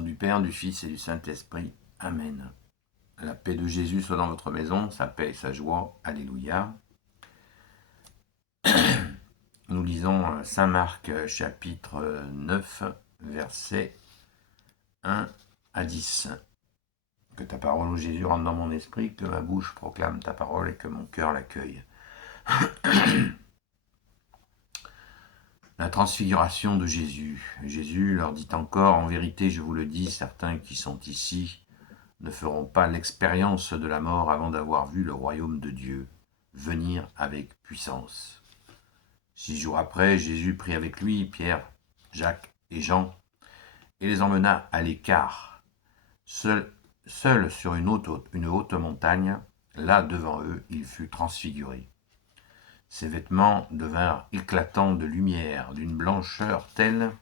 nom du Père, du Fils et du Saint-Esprit. Amen. La paix de Jésus soit dans votre maison, sa paix et sa joie. Alléluia. Nous lisons Saint Marc chapitre 9, versets 1 à 10. Que ta parole, ô Jésus, rentre dans mon esprit, que ma bouche proclame ta parole et que mon cœur l'accueille. La transfiguration de Jésus. Jésus leur dit encore, en vérité, je vous le dis, certains qui sont ici ne feront pas l'expérience de la mort avant d'avoir vu le royaume de Dieu venir avec puissance. 6 jours après, Jésus prit avec lui Pierre, Jacques et Jean et les emmena à l'écart, seul sur une haute montagne. Là, devant eux, il fut transfiguré. Ses vêtements devinrent éclatants de lumière, d'une blancheur telle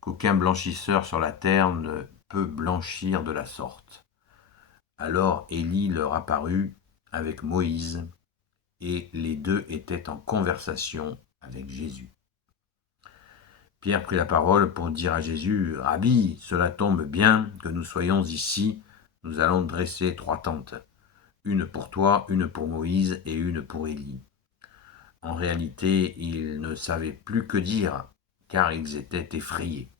qu'aucun blanchisseur sur la terre ne peut blanchir de la sorte. Alors Élie leur apparut avec Moïse, et les deux étaient en conversation avec Jésus. Pierre prit la parole pour dire à Jésus, « Rabbi, cela tombe bien que nous soyons ici, nous allons dresser 3 tentes, une pour toi, une pour Moïse et une pour Élie. » En réalité, ils ne savaient plus que dire, car ils étaient effrayés.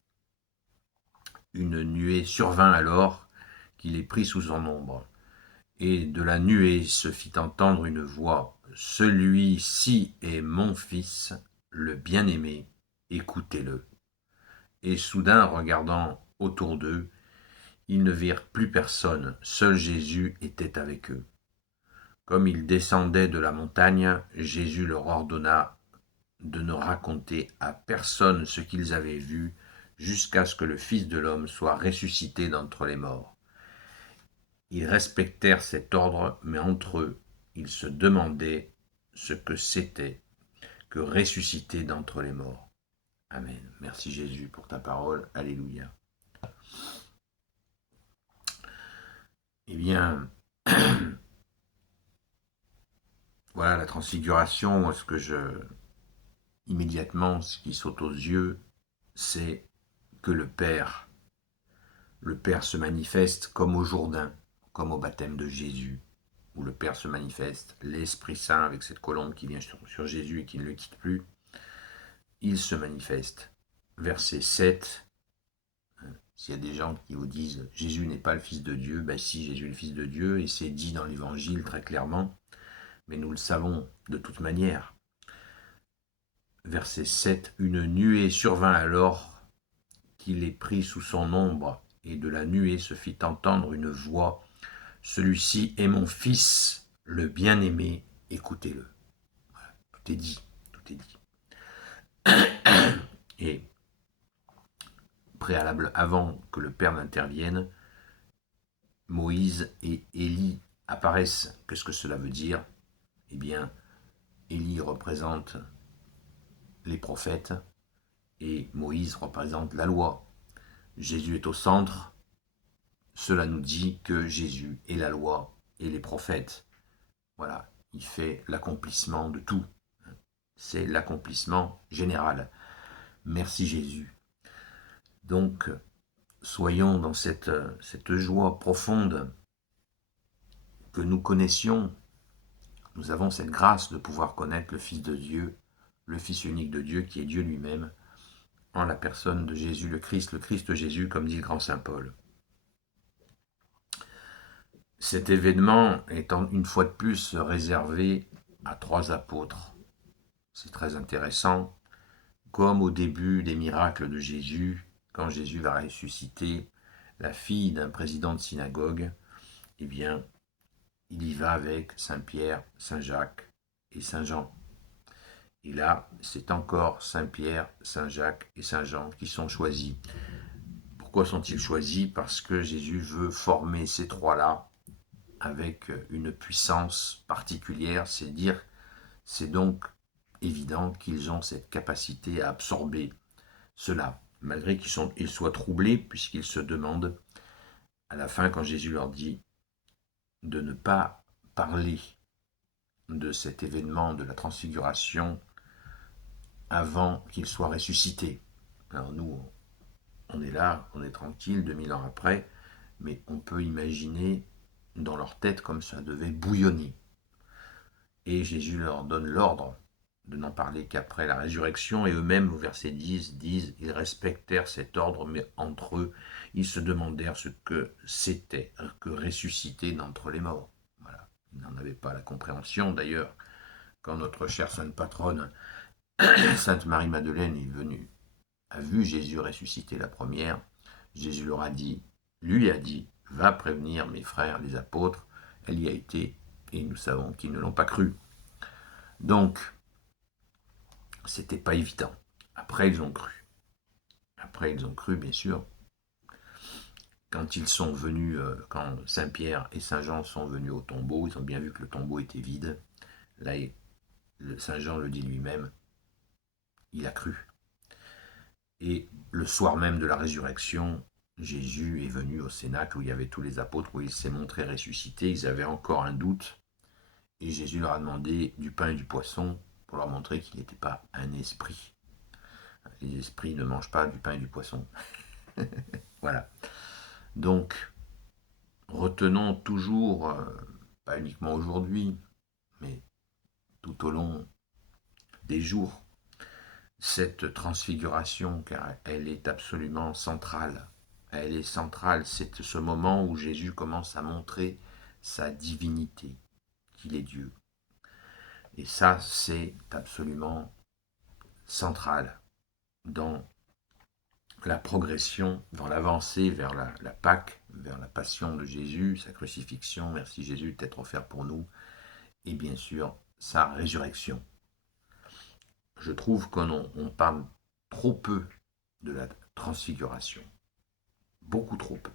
Une nuée survint alors, qui les prit sous son ombre. Et de la nuée se fit entendre une voix, « Celui-ci est mon fils, le bien-aimé, écoutez-le. » Et soudain, regardant autour d'eux, ils ne virent plus personne, seul Jésus était avec eux. Comme ils descendaient de la montagne, Jésus leur ordonna de ne raconter à personne ce qu'ils avaient vu, jusqu'à ce que le Fils de l'homme soit ressuscité d'entre les morts. Ils respectèrent cet ordre, mais entre eux, ils se demandaient ce que c'était que ressusciter d'entre les morts. Amen. Merci Jésus pour ta parole. Alléluia. Eh bien, voilà la transfiguration. Moi, immédiatement, ce qui saute aux yeux, c'est que le Père se manifeste comme au Jourdain, comme au baptême de Jésus, où le Père se manifeste, l'Esprit Saint avec cette colombe qui vient sur Jésus et qui ne le quitte plus, il se manifeste. Verset 7, s'il y a des gens qui vous disent « Jésus n'est pas le Fils de Dieu », ben si, Jésus est le Fils de Dieu, et c'est dit dans l'Évangile très clairement, mais nous le savons de toute manière. Verset 7, « Une nuée survint alors, qui les prit sous son ombre, et de la nuée se fit entendre une voix, « Celui-ci est mon Fils, le bien-aimé, écoutez-le. » Voilà, tout est dit, tout est dit. Et préalable, avant que le Père n'intervienne, Moïse et Élie apparaissent. Qu'est-ce que cela veut dire? Eh bien, Élie représente les prophètes et Moïse représente la loi. Jésus est au centre. Cela nous dit que Jésus est la loi et les prophètes. Voilà, il fait l'accomplissement de tout. C'est l'accomplissement général. Merci Jésus. Donc, soyons dans cette joie profonde que nous connaissions. Nous avons cette grâce de pouvoir connaître le Fils de Dieu, le Fils unique de Dieu qui est Dieu lui-même, en la personne de Jésus le Christ Jésus, comme dit le grand Saint Paul. Cet événement étant une fois de plus réservé à 3 apôtres. C'est très intéressant, comme au début des miracles de Jésus, quand Jésus va ressusciter la fille d'un président de synagogue, eh bien, il y va avec Saint Pierre, Saint Jacques et Saint Jean. Et là, c'est encore Saint Pierre, Saint Jacques et Saint Jean qui sont choisis. Pourquoi sont-ils choisis? Parce que Jésus veut former ces 3-là avec une puissance particulière, c'est donc évident qu'ils ont cette capacité à absorber cela, malgré qu'ils soient troublés, puisqu'ils se demandent, à la fin, quand Jésus leur dit de ne pas parler de cet événement de la transfiguration avant qu'il soit ressuscité. Alors nous, on est là, on est tranquille, 2000 ans après, mais on peut imaginer dans leur tête comme ça devait bouillonner. Et Jésus leur donne l'ordre de n'en parler qu'après la résurrection, et eux-mêmes, au verset 10, disent, ils respectèrent cet ordre, mais entre eux, ils se demandèrent ce que c'était que ressusciter d'entre les morts. Voilà. Ils n'en avaient pas la compréhension. D'ailleurs, quand notre chère sainte patronne, Sainte Marie-Madeleine, est venue, a vu Jésus ressusciter la première, Jésus leur a dit, lui a dit, va prévenir mes frères, les apôtres. Elle y a été, et nous savons qu'ils ne l'ont pas cru. Donc, c'était pas évident. Après, ils ont cru. Après, ils ont cru, bien sûr. Quand ils sont venus, quand Saint-Pierre et Saint-Jean sont venus au tombeau, ils ont bien vu que le tombeau était vide. Là, Saint-Jean le dit lui-même, il a cru. Et le soir même de la résurrection, Jésus est venu au cénacle où il y avait tous les apôtres, où il s'est montré ressuscité. Ils avaient encore un doute. Et Jésus leur a demandé du pain et du poisson pour leur montrer qu'il n'était pas un esprit. Les esprits ne mangent pas du pain et du poisson. Voilà. Donc, retenons toujours, pas uniquement aujourd'hui, mais tout au long des jours, cette transfiguration, car elle est absolument centrale. Elle est centrale, c'est ce moment où Jésus commence à montrer sa divinité, qu'il est Dieu. Et ça, c'est absolument central dans la progression, dans l'avancée vers la Pâque, vers la passion de Jésus, sa crucifixion, merci Jésus d'être offert pour nous, et bien sûr sa résurrection. Je trouve qu'on parle trop peu de la transfiguration, beaucoup trop peu.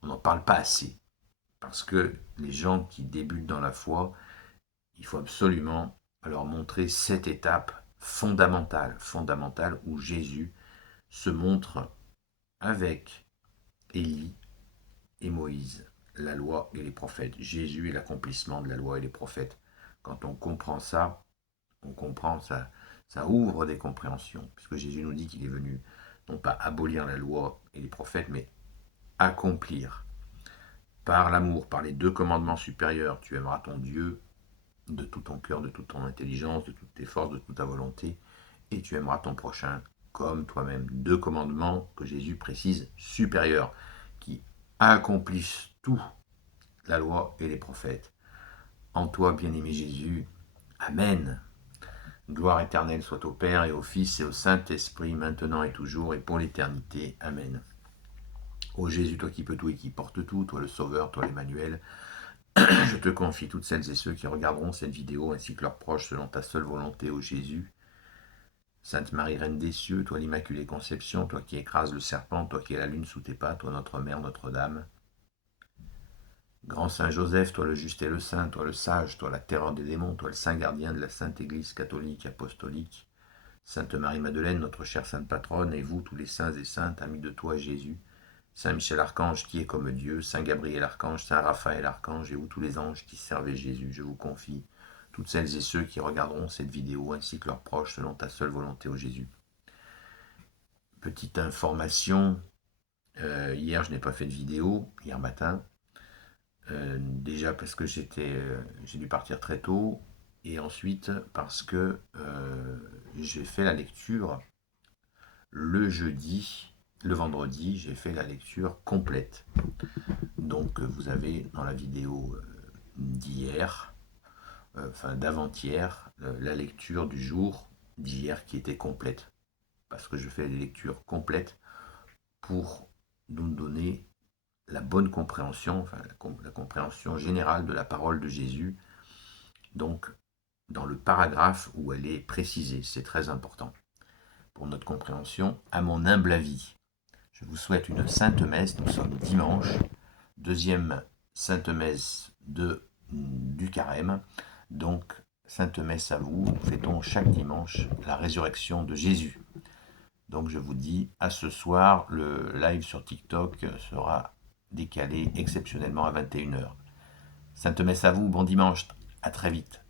On n'en parle pas assez, parce que les gens qui débutent dans la foi, il faut absolument leur montrer cette étape fondamentale où Jésus se montre avec Élie et Moïse, la loi et les prophètes. Jésus est l'accomplissement de la loi et les prophètes. Quand on comprend ça, on comprend ça, ça ouvre des compréhensions, puisque Jésus nous dit qu'il est venu non pas abolir la loi et les prophètes, mais accomplir par l'amour, par les 2 commandements supérieurs. Tu aimeras ton Dieu de tout ton cœur, de toute ton intelligence, de toutes tes forces, de toute ta volonté, et tu aimeras ton prochain comme toi-même. 2 commandements que Jésus précise supérieurs, qui accomplissent tout, la loi et les prophètes. En toi, bien-aimé Jésus, Amen. Gloire éternelle soit au Père et au Fils et au Saint-Esprit, maintenant et toujours et pour l'éternité. Amen. Ô Jésus, toi qui peux tout et qui portes tout, toi le Sauveur, toi l'Emmanuel, je te confie toutes celles et ceux qui regarderont cette vidéo ainsi que leurs proches selon ta seule volonté, ô Jésus. Sainte Marie, Reine des cieux, toi l'Immaculée Conception, toi qui écrases le serpent, toi qui es la lune sous tes pas, toi notre Mère, Notre-Dame. Grand Saint Joseph, toi le juste et le saint, toi le sage, toi la terreur des démons, toi le saint gardien de la Sainte Église catholique apostolique. Sainte Marie-Madeleine, notre chère sainte patronne, et vous, tous les saints et saintes, amis de toi, Jésus. Saint Michel Archange, qui est comme Dieu, Saint Gabriel Archange, Saint Raphaël Archange, et vous, tous les anges qui servaient Jésus. Je vous confie toutes celles et ceux qui regarderont cette vidéo, ainsi que leurs proches, selon ta seule volonté, ô Jésus. Petite information, hier, je n'ai pas fait de vidéo, hier matin. Déjà parce que j'ai dû partir très tôt, et ensuite parce que j'ai fait la lecture le jeudi, le vendredi, j'ai fait la lecture complète. Donc vous avez dans la vidéo d'hier, enfin d'avant-hier, la lecture du jour d'hier qui était complète. Parce que je fais des lectures complètes pour nous donner la bonne compréhension, enfin la compréhension générale de la parole de Jésus, donc dans le paragraphe où elle est précisée. C'est très important pour notre compréhension, à mon humble avis. Je vous souhaite une sainte messe. Nous sommes dimanche, deuxième sainte messe du carême. Donc, sainte messe à vous. Nous fêtons chaque dimanche la résurrection de Jésus. Donc, je vous dis à ce soir. Le live sur TikTok sera décalé exceptionnellement à 21h. Sainte messe à vous. Bon dimanche. À très vite.